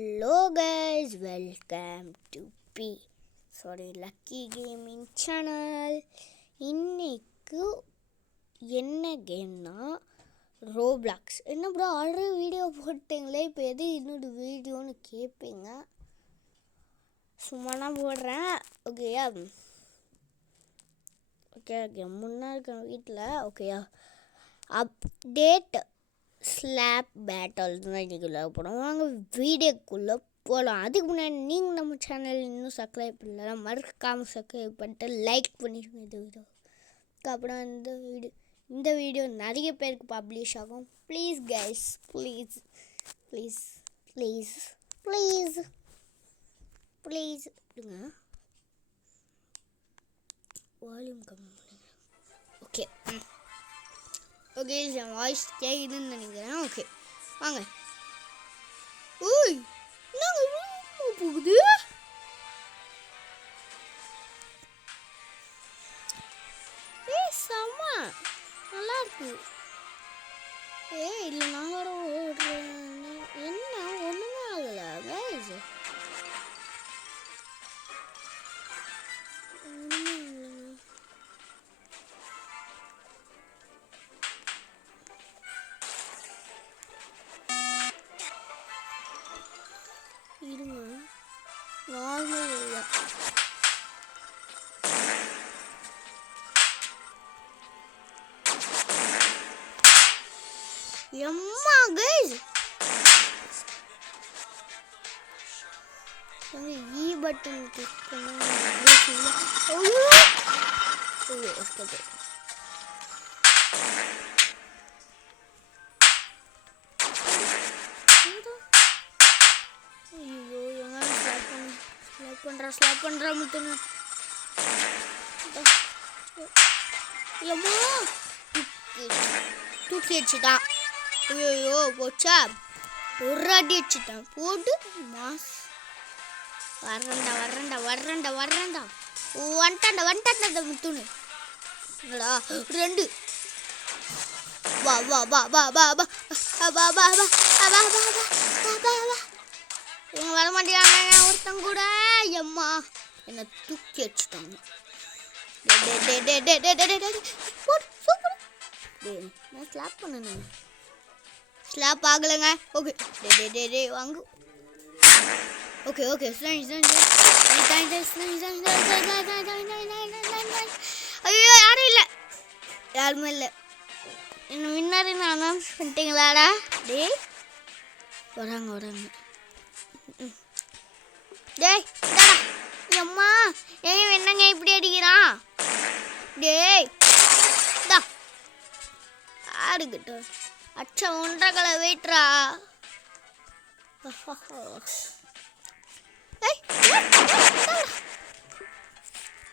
Hello guys, welcome to Lucky Gaming Channel. இன்னைக்கு என்ன கேம்னா Roblox. என்ன ப்ரோ ஆல்ரெடி வீடியோ போட்டீங்களே, இப்போ எது இன்னொரு வீடியோன்னு கேட்பீங்க. சும்மா நான் போடுறேன். ஓகேயா? ஓகே முன்னாடி இருக்க வீட்டில் ஓகேயா அப்டேட் ஸ்லாப் பேட்டல்ஸ் தான் இன்றைக்கி போடும். வாங்க வீடியோக்குள்ளே போகலாம். அதுக்கு முன்னாடி நீங்கள் நம்ம சேனல் இன்னும் சப்ஸ்கிரைப் பண்ணல, மறக்காமல் சப்ஸ்கிரைப் பண்ணிட்டு லைக் பண்ணிடுங்க இந்த வீடியோக்கு. அப்புறம் இந்த வீடியோ நிறைய பேருக்கு பப்ளிஷ் ஆகும். Please guys, please please please please please இருங்க, வால்யூம் கம்மி பண்ணுங்க. ஓகே ஓகே, என் வாய்ஸ் கேட்குதுன்னு நினைக்கிறேன். ஓகே வாங்க. ஓய் நாங்கள் போகுது. செம்ம நல்லா இருக்கு. இல்லை நான் வர ஓடுறேன். என்ன ஒன்றுமே ஆகலை கைஸ். இருங்க, நார்மல் இல்லை. எம்மா கைஸ், இ பட்டன் கிளிக் பண்ண. ஸ்லாப் பண்ணுறா முத்துன்னு. எம்மா தூக்கி வச்சுட்டான். ஐயோ போச்சா, ஒரு அடி வச்சுட்டான் போட்டு. மாஸ் வரண்டா வரண்டா வரண்டா வரண்டா வந்துட்டாண்டா முத்துன்னு. என்னடா ரெண்டு. வா வா வா வா வா வா வா வா வா வா. இவங்க வர மாட்டேங்கிறாங்க ஒருத்தங்க கூட. எம்மா என்னை தூக்கி வச்சுட்டாங்க. நான் ஸ்லாப் பண்ணணும், ஸ்லாப் ஆகலைங்க. ஓகே வாங்க. ஓகே ஐயோ யாரும் இல்லை, யாருமே இல்லை. இன்னும் முன்னாடி நான் அனௌன்ஸ் பண்ணிட்டீங்களாடா? டேய் வராங்க. டேய் அம்மா ஏன் என்னங்க இப்படி அடிக்கிறான்? டேய் ஆடுகிட்ட அச்சா ஒன்றரை வெயிட்ரா.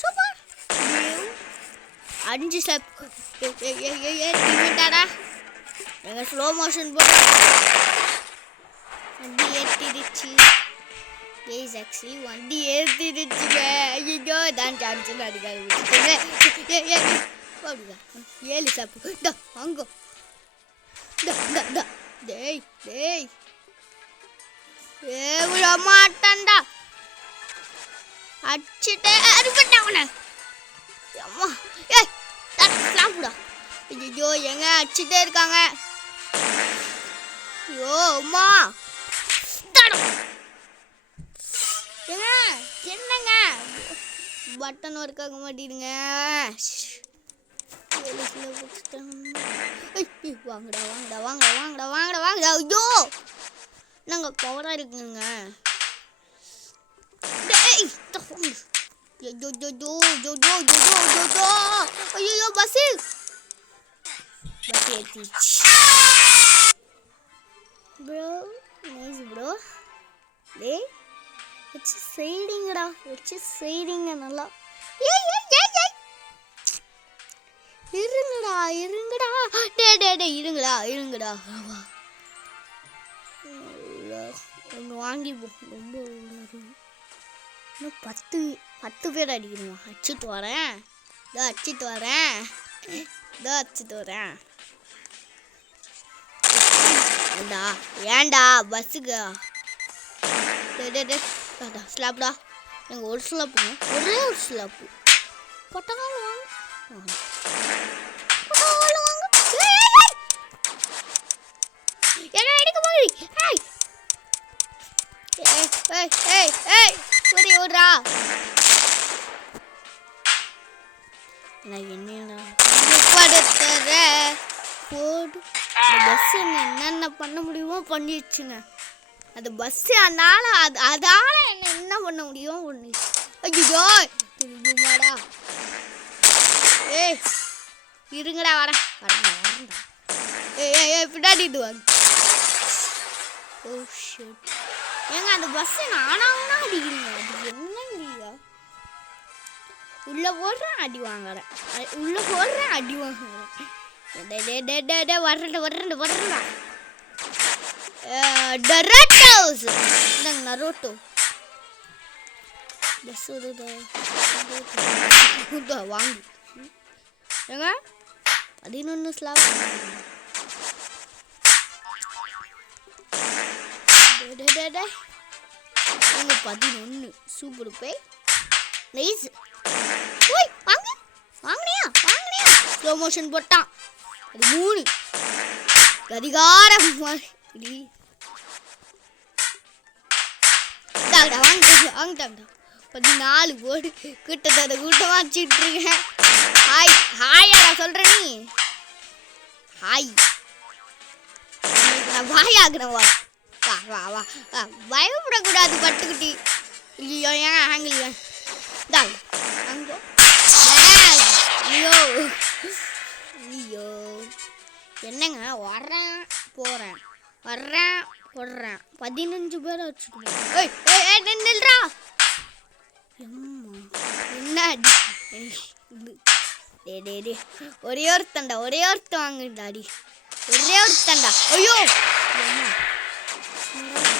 Super 5 step. ஏறிட்டாடா. எங்க ஸ்லோ மோஷன் போட்டு வண்டி ஏற்றிடுச்சு. கேஸ் ஆக்சுவலி வண்டி ஏற்றிடுச்சுங்க. ஐயோ தான் சான்ஸ் அடிக்காது. 7 ஸ்டெப் வாங்க. டேய் விட மாட்டான்டா. அடிச்சுட்டே அடிப்பட்டா உன. அம்மா ஏய் சாப்பிடா. ஐயோ எங்க அடிச்சுட்டே இருக்காங்க. ஐயோ அம்மா என்னங்க பட்டன் ஒர்க் ஆக மாட்டேங்குங்க. வாங்கடா. ஐயோ நாங்கள் பவராக இருக்குங்க. ஐயோ பஸ் ஏற்றிச்சு. Bro nice bro. டேய் வச்சு செய்றீங்க நல்லா. இருங்கடா. டே இருங்கடா. ஒன்று வாங்கி ரொம்ப இன்னும் 10 பேர் அடிக்கணுமா? அடிச்சுட்டு வரேன். ஏண்டா பஸ்ஸுக்கு ஸ்லாப்டா எங்க ஒரு ஸ்லாப்பு ஒரே ஒரு ஸ்லாப்பு பட்டாலும் வாங்க என்ன அடிக்க போய் ஒரே ஓடுறா நான் என்னடா படுத்துற போடு பஸ் என்னென்ன பண்ண முடியுமோ பண்ணிடுச்சுங்க அந்த பஸ் அதால என்ன பண்ண முடியும் ஒன்று ஐயோ தெரியுமாடா இருங்கடா வரேன்டா பின்னாடி வாங்க ஓ ஷிட் ஏங்க அந்த பஸ் நானாவனா அடிக்கிறீங்க அது என்ன இல்லையா உள்ள போடுறேன் அடி வாங்குறேன் வரேன்டா டரட்டோஸ் இந்தாங்க நரோட்டோ பஸ் வாங்கு ஏங்க 11 ஸ்லாப் எங்க 11 சூப்பர் பே நைஸ் ஓய் வாங்குனியா ஸ்லோ மோஷன் போட்டான் அது 3 அதிகாரம் இடி வாங்கிட்டாங்கடா 14 போடு கூட்டமா வச்சுட்டு இருக்கேன் ஹாயாடா சொல்ற நீ ஹாய் வாய் ஆகுறேன் வா பயப்படக்கூடாது பட்டுக்குட்டி ஐயோ ஏன் ஆங்கில் அங்கே ஐயோ என்னங்க வர்றேன் போகிறேன் 15 பேரை வச்சுட்டு நில்றா என்ன அடி ஒரே ஒருத்தன் வாங்குடாடி ஒரே ஒருத்தண்டா ஐயோ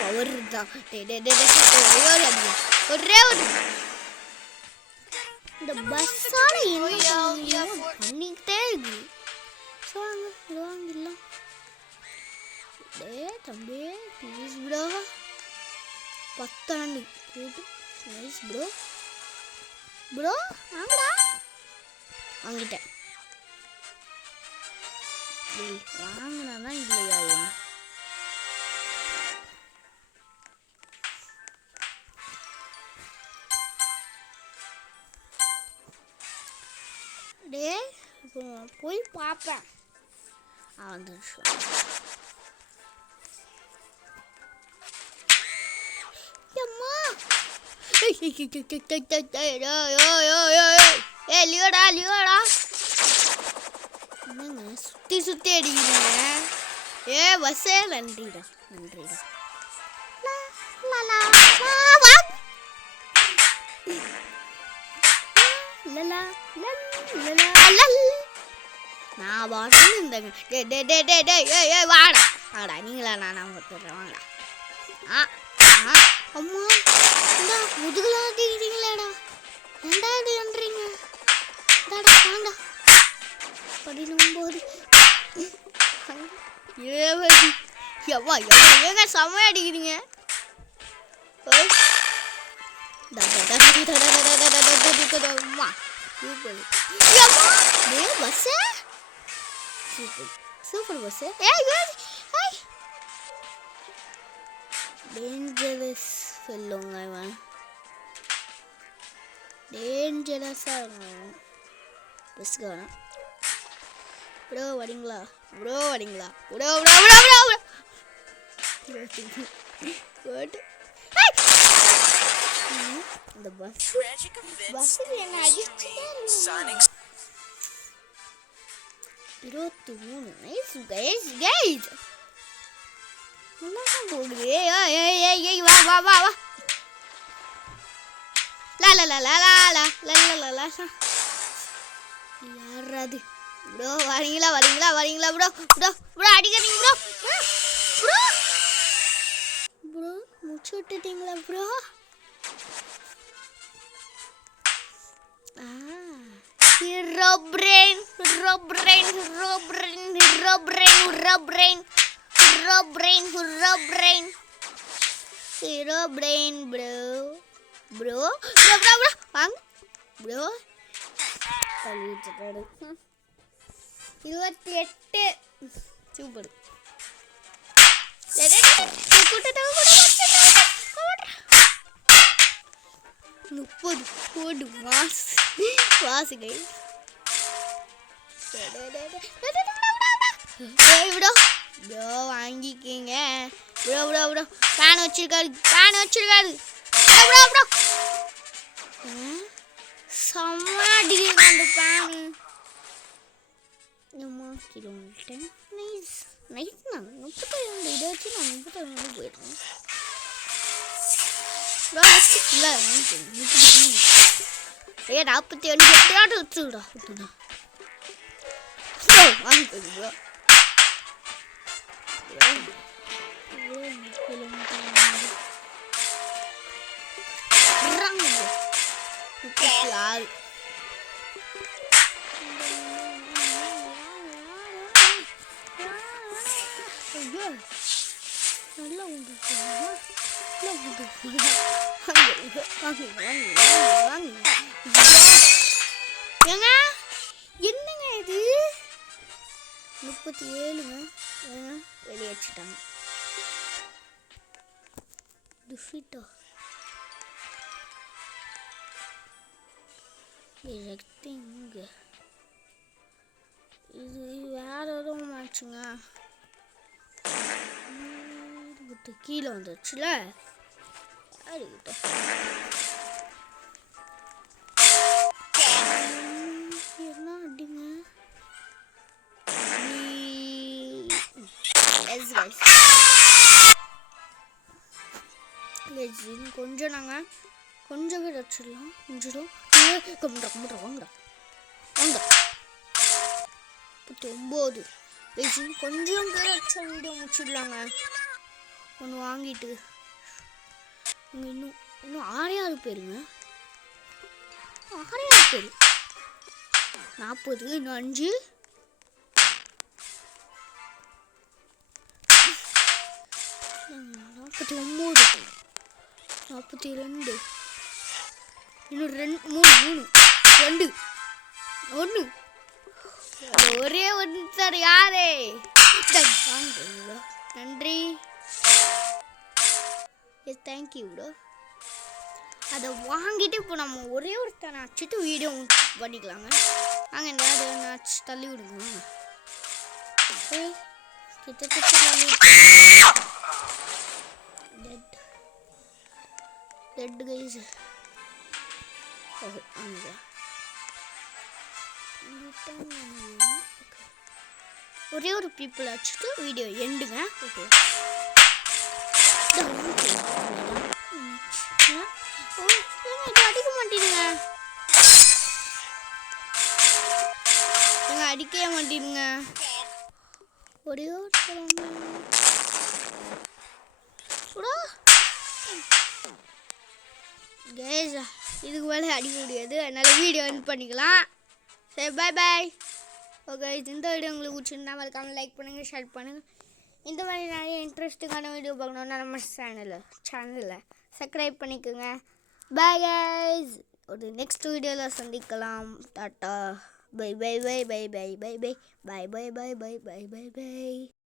பவர் தான் ஒரே ஒரு இந்த பஸ்ஸால பண்ணிக்கிட்டே இருக்கு வாங்கிடலாம் தம்பி ப்ளீஸ் ப்ரோ 10 ஆண்டு போட்டு நைஸ் ப்ரோ வாங்கடா வாங்கிட்டேன் வாங்கினா இல்லையா டே போய் பார்ப்பேன் லியோடா என்னங்க சுத்தி அடிக்கிறீங்க பஸ்ஸே நன்றிடா நான் பாட்டுன்னு இருந்தாங்க வாடா நீங்களா நான் கொடுத்துட்றேன் வாங்கடா அம்மா இந்தா முதுகுலாம் தீக்கிறீங்களாடா ஏண்டா இது பண்ணுறீங்க வாண்டா 19 எவ்வா ஏங்க செம்மையா அடிக்கிறீங்க சூப்பர் பஸ் டேஞ்சரஸ் சொல்லுங்க இவன் டேஞ்சரஸாக இருக்கும் பஸ்க்கு வேணாம் ப்ரோ வரீங்களா இந்த பஸ் என்ன அடிச்சுட்டே 23 நைஸ் கைஸ் நல்லா போகுது வா யாராது ப்ரோ வரீங்களா ப்ரோ அடிக்கிறீங்க ப்ரோ முடிச்சு விட்டுட்டீங்களா bro Hero brain hero brain bro bro bro bro bro வாங்க ப்ரோ தள்ளிவிட்டுட்டாரு 28 சூப்பர் 30 போடு வாசுகை ப்ரோ ப்ரோ வாங்கிக்கிங்க ப்ரோ ப்ரோ ப்ரோ பேன் வச்சிருக்காரு ப்ரோ ப்ரோ செம்ம அடிக்கிறான் அந்த பேனு கிலோமீட்டர் நைஸ் நைஸ் நான் 32 இதை வச்சு நான் 32 போயிடுறேன் ப்ரோ இல்லை 41 எப்படியாட்டு வச்சுடா வாங்கிக்கோங்க ப்ரோ யாரு நல்லா ஏங்க என்னங்க இது 37ங்க வெளியே வச்சுட்டாங்க டிஃபிட்டா இங்க இது வேற எதுவும் மேட்சுங்க கீழே வந்துடுச்சுல யாருக்கிட்ட என்ன அடிங்க கொஞ்சம் நாங்கள் கொஞ்சம் பேர் வச்சிடலாம் கொஞ்சம் வாங்கடா வாங்க 39 கொஞ்சம் பேர் வச்ச வீடியோ முடிச்சிடலாங்க ஒன்று வாங்கிட்டு இன்னும் 6 பேருங்க 6 பேர் 40 இன்னும் 5 49 42 இன்னும் 3 1 ஒரே ஒன்று சார் யாரே நன்றி தேங்க்யூ ப்ரோ அதை வாங்கிட்டு இப்போ நம்ம ஒரே ஒருத்தனை அடிச்சுட்டு வீடியோ பண்ணிக்கலாங்க வாங்க இந்த அதை அடிச்சு தள்ளி விடுங்க கிட்டத்தட்ட டெட் கைஸ் ஒரே ஒரு பீப்புள் அடிச்சுட்டு வீடியோ எண்டுங்க ஓகே அடிக்க மாட்டேங்க அடிக்கவே மாட்டேங்க ஒரே ஒரு கேஸ் இதுக்கு மேலே அடிக்க முடியாது அதனால வீடியோ எண்ட் பண்ணிக்கலாம் சரி பாய் பாய் ஓகே இந்த வீடியோ உங்களுக்கு பிடிச்சிருந்தா மறக்காமல் லைக் பண்ணுங்கள் ஷேர் பண்ணுங்கள் இந்த மாதிரி நிறைய இன்ட்ரெஸ்டிங்கான வீடியோ பார்க்கணுன்னா நம்ம சேனலில் சப்ஸ்கிரைப் பண்ணிக்கோங்க பாய் கைஸ் ஒரு நெக்ஸ்ட் வீடியோவில் சந்திக்கலாம் டாட்டா bye bye bye bye bye bye bye bye bye bye bye bye bye by